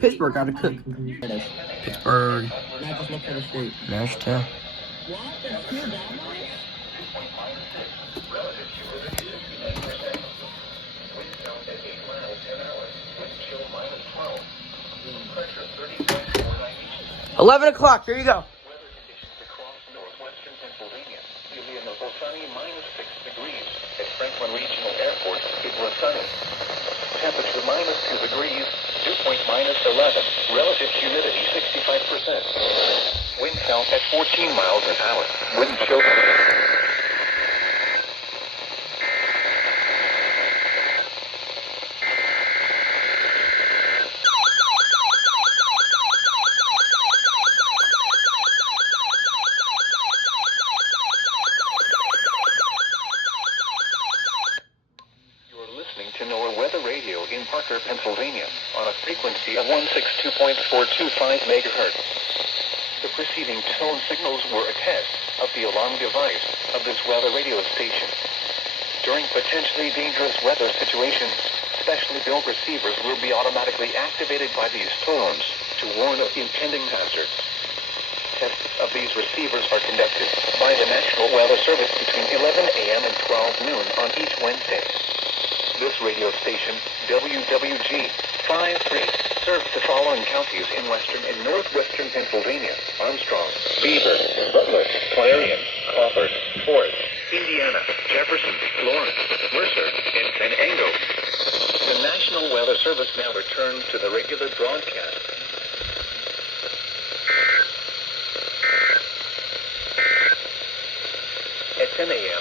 Pittsburgh got to cook. Pittsburgh. Now just look for the street. Nash too. What? 11 o'clock, here you go. Weather conditions across northwestern Pennsylvania. You'll be in the sunny -6 degrees. At Franklin Regional Airport, it was sunny. Temperature -2 degrees. Dew point -11. Relative humidity 65%. Wind count at 14 miles an hour. Wind chill. To NOAA Weather Radio in Parker, Pennsylvania, on a frequency of 162.425 megahertz. The preceding tone signals were a test of the alarm device of this weather radio station. During potentially dangerous weather situations, specially built receivers will be automatically activated by these tones to warn of impending hazards. Tests of these receivers are conducted by the National Weather Service between 11 a.m. and 12 noon on each Wednesday. This radio station, WWG53, serves the following counties in western and northwestern Pennsylvania: Armstrong, Beaver, Butler, Clarion, Crawford, Forest, Indiana, Jefferson, Lawrence, Mercer, and Venango. The National Weather Service now returns to the regular broadcast. At 10 a.m.